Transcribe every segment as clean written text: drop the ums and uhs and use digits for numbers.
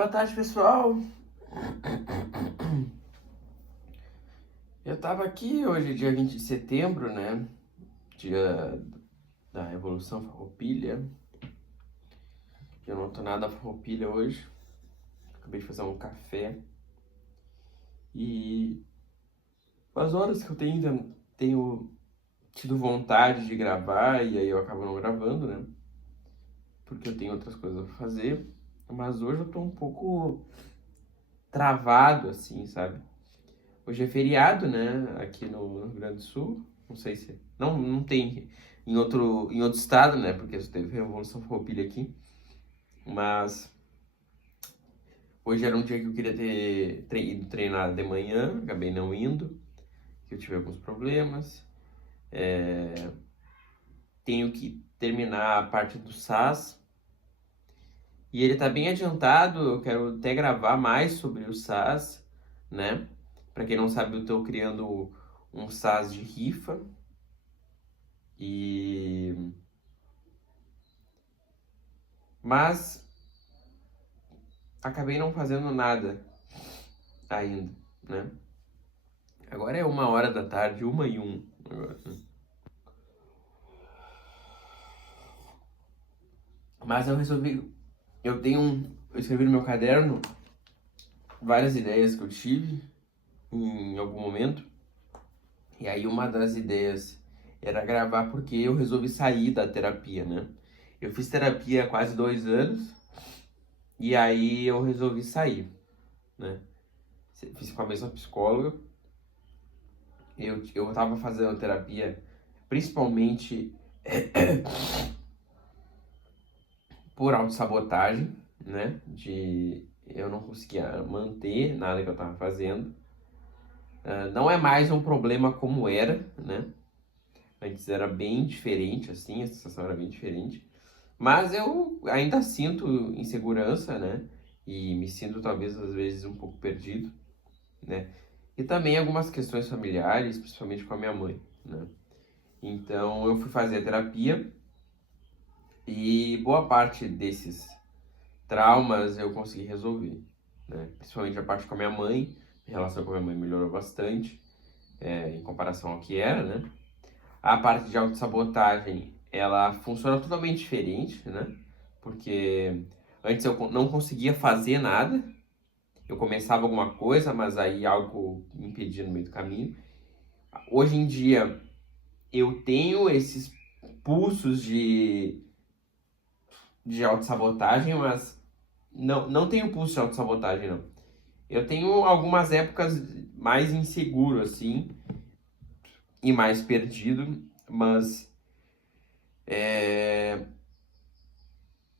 Boa tarde, pessoal. Eu tava aqui hoje, dia 20 de setembro, né? Dia da Revolução Farroupilha. Eu não tô nada farroupilha hoje. Acabei de fazer um café. E as horas que eu tenho tido vontade de gravar, e aí eu acabo não gravando, né? Porque eu tenho outras coisas pra fazer. Mas hoje eu tô um pouco travado, assim, sabe? Hoje é feriado, né? Aqui no Rio Grande do Sul. Não sei se... Não tem em outro estado, né? Porque teve Revolução Farroupilha aqui. Mas hoje era um dia que eu queria ter ido treinar de manhã. Acabei não indo. Que eu tive alguns problemas. Tenho que terminar a parte do SAS. E ele tá bem adiantado. Eu quero até gravar mais sobre o SAS, né? Pra quem não sabe, eu tô criando um SAS de rifa. Mas acabei não fazendo nada ainda, né? Agora é 1h da tarde, 1h01 agora, né? Mas eu escrevi no meu caderno várias ideias que eu tive em algum momento. E aí uma das ideias era gravar porque eu resolvi sair da terapia, né? Eu fiz terapia há quase 2 anos e aí eu resolvi sair, né? Fiz com a mesma psicóloga. Eu tava fazendo terapia principalmente por autossabotagem, né? De eu não conseguia manter nada que eu tava fazendo. Não é mais um problema como era, né? Antes era bem diferente, assim, a sensação era bem diferente. Mas eu ainda sinto insegurança, né? E me sinto talvez às vezes um pouco perdido, né? E também algumas questões familiares, principalmente com a minha mãe, né? Então eu fui fazer a terapia e boa parte desses traumas eu consegui resolver, né? Principalmente a parte com a minha mãe, a relação com a minha mãe melhorou bastante, em comparação ao que era, né? A parte de autossabotagem, ela funciona totalmente diferente, né? Porque antes eu não conseguia fazer nada, eu começava alguma coisa, mas aí algo me impedia no meio do caminho. Hoje em dia, eu tenho esses pulsos de autossabotagem, mas não tenho pulso de autossabotagem, não. Eu tenho algumas épocas mais inseguro, assim, e mais perdido, mas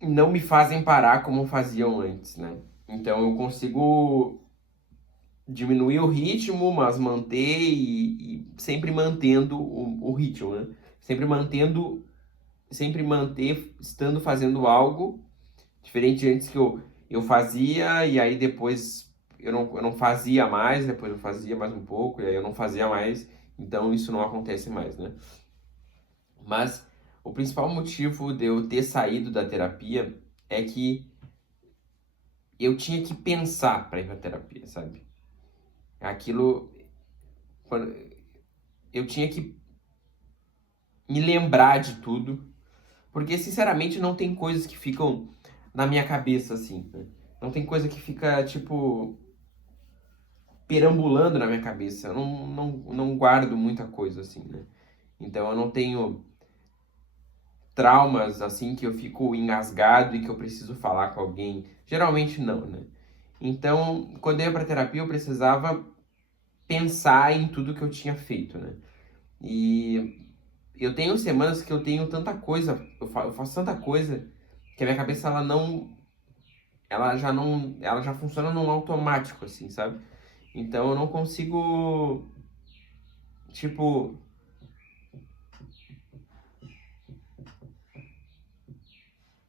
não me fazem parar como faziam antes, né? Então eu consigo diminuir o ritmo, mas manter e sempre mantendo o ritmo, né? Sempre manter, estando fazendo algo diferente de antes que eu fazia e aí depois eu não fazia mais, depois eu fazia mais um pouco e aí eu não fazia mais, então isso não acontece mais, né? Mas o principal motivo de eu ter saído da terapia é que eu tinha que pensar para ir pra terapia, sabe? Aquilo, quando eu tinha que me lembrar de tudo, porque sinceramente não tem coisas que ficam na minha cabeça assim, né? Não tem coisa que fica tipo perambulando na minha cabeça. Eu não guardo muita coisa assim, né? Então eu não tenho traumas assim que eu fico engasgado e que eu preciso falar com alguém. Geralmente não, né? Então, quando eu ia pra terapia, eu precisava pensar em tudo que eu tinha feito, né? E eu tenho semanas que eu tenho tanta coisa, eu faço tanta coisa que a minha cabeça ela já funciona num automático assim, sabe? Então eu não consigo, tipo,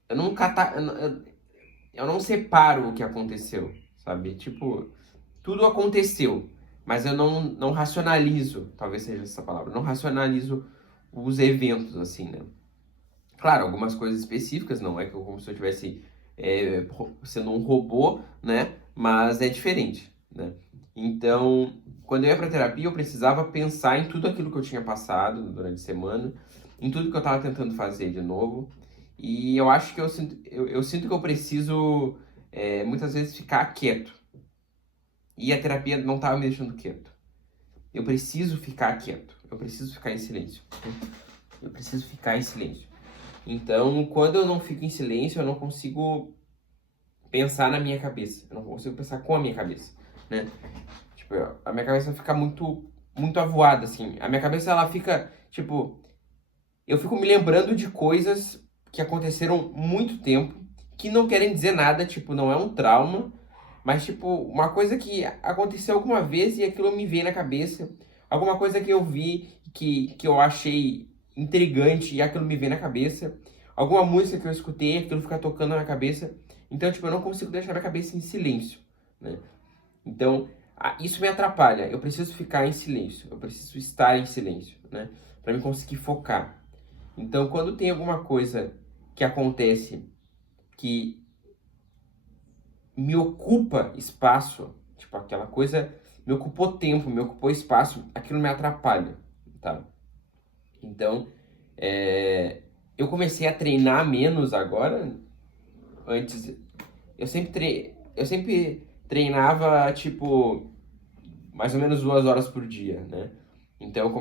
eu não cata, eu não separo o que aconteceu, sabe? Tipo, tudo aconteceu, mas eu não racionalizo, talvez seja essa palavra, não racionalizo os eventos assim, né? Claro, algumas coisas específicas, não é que como se eu tivesse sendo um robô, né? Mas é diferente, né? Então, quando eu ia pra terapia, eu precisava pensar em tudo aquilo que eu tinha passado durante a semana, em tudo que eu tava tentando fazer de novo. E eu acho que eu sinto que eu preciso, muitas vezes, ficar quieto. E a terapia não tava me deixando quieto. Eu preciso ficar quieto. Eu preciso ficar em silêncio. Eu preciso ficar em silêncio. Então, quando eu não fico em silêncio, eu não consigo pensar na minha cabeça. Eu não consigo pensar com a minha cabeça, né? Tipo, a minha cabeça fica muito avoada, assim. A minha cabeça, ela fica, tipo... Eu fico me lembrando de coisas que aconteceram muito tempo, que não querem dizer nada, tipo, não é um trauma, mas, tipo, uma coisa que aconteceu alguma vez e aquilo me veio na cabeça. Alguma coisa que eu vi que eu achei intrigante e aquilo me veio na cabeça. Alguma música que eu escutei, aquilo fica tocando na minha cabeça. Então, tipo, eu não consigo deixar minha cabeça em silêncio, né? Então, isso me atrapalha. Eu preciso ficar em silêncio. Eu preciso estar em silêncio, né? Pra me conseguir focar. Então, quando tem alguma coisa que acontece que me ocupa espaço, tipo, aquela coisa me ocupou tempo, me ocupou espaço, aquilo me atrapalha, tá? Então, eu comecei a treinar menos agora. Antes, eu sempre treinava, tipo, mais ou menos 2 horas por dia, né? Então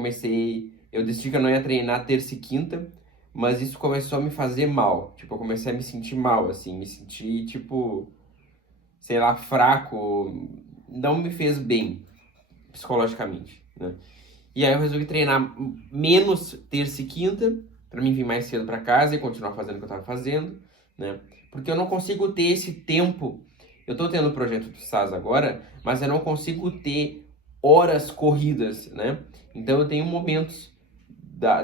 eu decidi que eu não ia treinar terça e quinta, mas isso começou a me fazer mal. Tipo, eu comecei a me sentir mal, assim, me sentir, tipo, sei lá, fraco, não me fez bem psicologicamente, né? E aí eu resolvi treinar menos terça e quinta, pra mim vir mais cedo pra casa e continuar fazendo o que eu tava fazendo, né? Porque eu não consigo ter esse tempo. Eu tô tendo o projeto do SAS agora, mas eu não consigo ter horas corridas, né? Então eu tenho momentos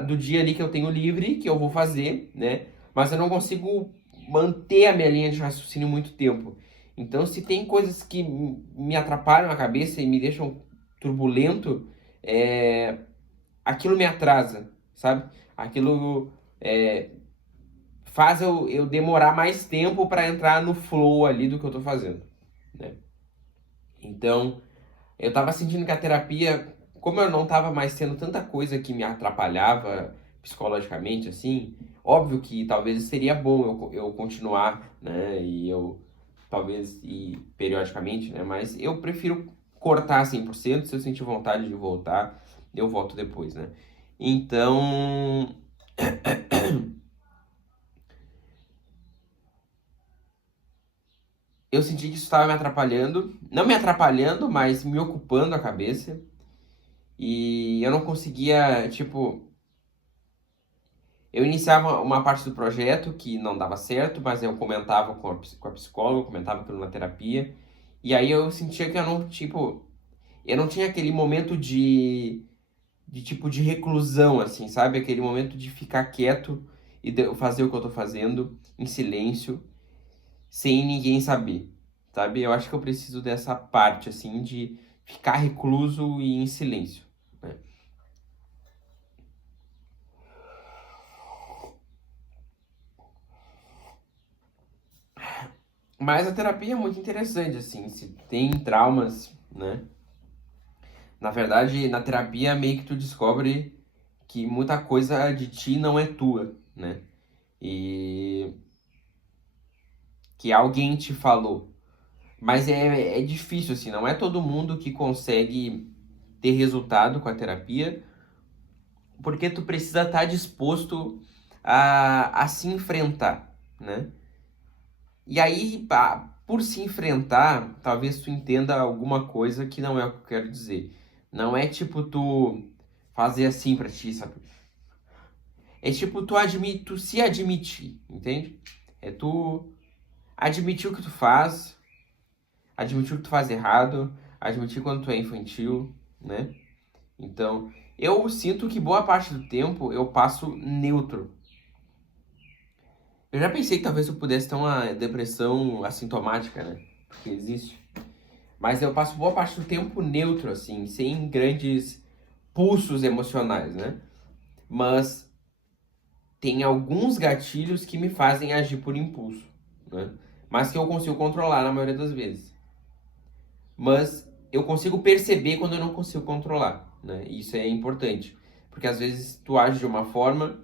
do dia ali que eu tenho livre, que eu vou fazer, né? Mas eu não consigo manter a minha linha de raciocínio muito tempo. Então, se tem coisas que me atrapalham a cabeça e me deixam turbulento, é, aquilo me atrasa, sabe? Aquilo faz eu demorar mais tempo para entrar no flow ali do que eu tô fazendo, né? Então, eu tava sentindo que a terapia, como eu não tava mais tendo tanta coisa que me atrapalhava psicologicamente, assim, óbvio que talvez seria bom eu continuar, né? E eu talvez ir periodicamente, né? Mas eu prefiro cortar 100%. Se eu sentir vontade de voltar, eu volto depois, né? Então, eu senti que isso estava me atrapalhando, não me atrapalhando, mas me ocupando a cabeça. E eu não conseguia, tipo, eu iniciava uma parte do projeto que não dava certo, mas eu comentava com a psicóloga, comentava aquilo na terapia. E aí eu sentia que eu não, tipo, eu não tinha aquele momento de tipo de reclusão, assim, sabe? Aquele momento de ficar quieto e fazer o que eu tô fazendo em silêncio, sem ninguém saber, sabe? Eu acho que eu preciso dessa parte, assim, de ficar recluso e em silêncio, né? Mas a terapia é muito interessante, assim, se tem traumas, né? Na verdade, na terapia meio que tu descobre que muita coisa de ti não é tua, né? E que alguém te falou. Mas é difícil, assim, não é todo mundo que consegue ter resultado com a terapia, porque tu precisa estar disposto a se enfrentar, né? E aí, por se enfrentar, talvez tu entenda alguma coisa que não é o que eu quero dizer. Não é tipo tu fazer assim pra ti, sabe? É tipo tu se admitir, entende? É tu admitir o que tu faz, admitir o que tu faz errado, admitir quando tu é infantil, né? Então, eu sinto que boa parte do tempo eu passo neutro. Eu já pensei que talvez eu pudesse ter uma depressão assintomática, né? Porque existe. Mas eu passo boa parte do tempo neutro, assim, sem grandes pulsos emocionais, né? Mas tem alguns gatilhos que me fazem agir por impulso, né? mas que eu consigo controlar na maioria das vezes. Mas eu consigo perceber quando eu não consigo controlar, né? Isso é importante, porque às vezes tu age de uma forma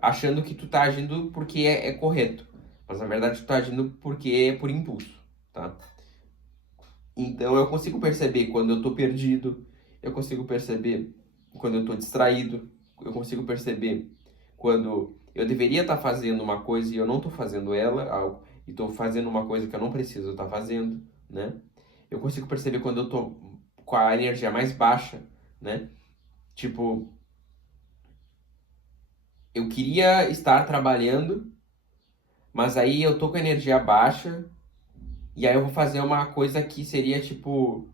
achando que tu tá agindo porque é correto, mas na verdade tu tá agindo porque é por impulso, tá? Então eu consigo perceber quando eu tô perdido, eu consigo perceber quando eu tô distraído, eu consigo perceber quando eu deveria estar fazendo uma coisa e eu não tô fazendo ela, e tô fazendo uma coisa que eu não preciso estar fazendo, né? Eu consigo perceber quando eu tô com a energia mais baixa, né? Tipo, eu queria estar trabalhando, mas aí eu tô com a energia baixa, e aí eu vou fazer uma coisa que seria tipo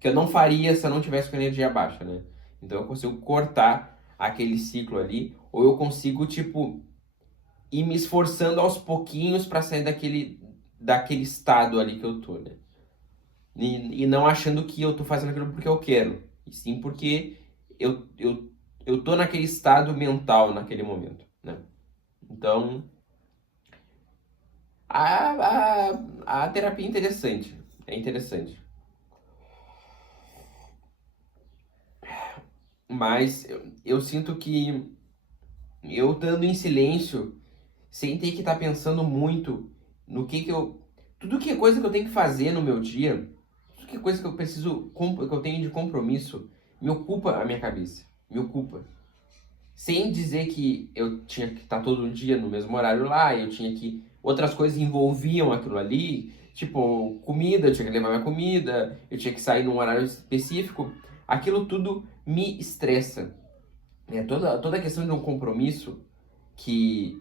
que eu não faria se eu não tivesse com energia baixa, né? Então eu consigo cortar aquele ciclo ali, ou eu consigo, tipo, ir me esforçando aos pouquinhos para sair daquele estado ali que eu tô, né? E não achando que eu tô fazendo aquilo porque eu quero, e sim porque eu, eu, eu tô naquele estado mental naquele momento, né? Então, a terapia é interessante. Mas eu sinto que eu estando em silêncio, sem ter que estar pensando muito no que eu. Tudo que é coisa que eu tenho que fazer no meu dia, tudo que é coisa que eu preciso, que eu tenho de compromisso, me ocupa a minha cabeça. Me ocupa. Sem dizer que eu tinha que estar todo dia no mesmo horário lá, eu tinha que. Outras coisas envolviam aquilo ali, tipo comida, eu tinha que levar minha comida, eu tinha que sair num horário específico. Aquilo tudo me estressa. Né? Toda a questão de um compromisso que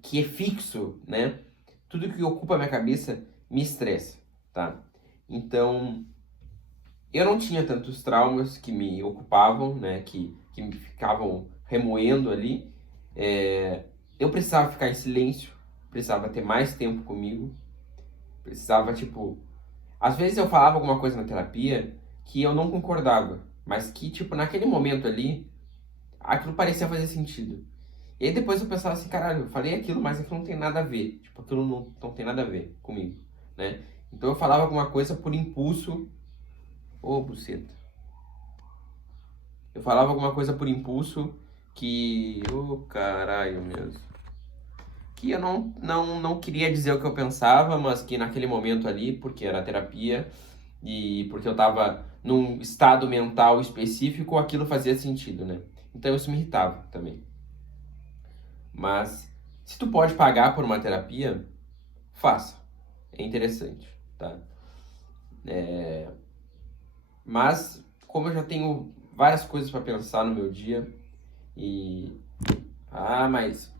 que é fixo, né? Tudo que ocupa a minha cabeça me estressa, tá? Então, eu não tinha tantos traumas que me ocupavam, né? Que me ficavam remoendo ali. Eu precisava ficar em silêncio, precisava ter mais tempo comigo, precisava, tipo... Às vezes eu falava alguma coisa na terapia que eu não concordava, mas que, tipo, naquele momento ali, aquilo parecia fazer sentido. E aí depois eu pensava assim, caralho, eu falei aquilo, mas aquilo não tem nada a ver. Tipo, aquilo não tem nada a ver comigo, né? Então eu falava alguma coisa por impulso. Ô, buceta. Eu falava alguma coisa por impulso que... Ô, caralho mesmo. Que eu não queria dizer o que eu pensava, mas que naquele momento ali, porque era terapia e porque eu tava num estado mental específico, aquilo fazia sentido, né? Então isso me irritava também. Mas se tu pode pagar por uma terapia, faça. É interessante, tá? Mas, como eu já tenho várias coisas para pensar no meu dia e... mas...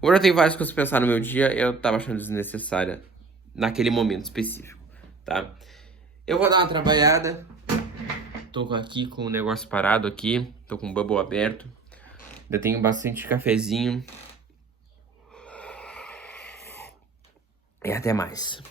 Como eu já tenho várias coisas pra pensar no meu dia, eu tava achando desnecessária naquele momento específico, tá? Eu vou dar uma trabalhada. Tô aqui com o negócio parado aqui. Tô com o bubble aberto. Ainda tenho bastante cafezinho. E até mais.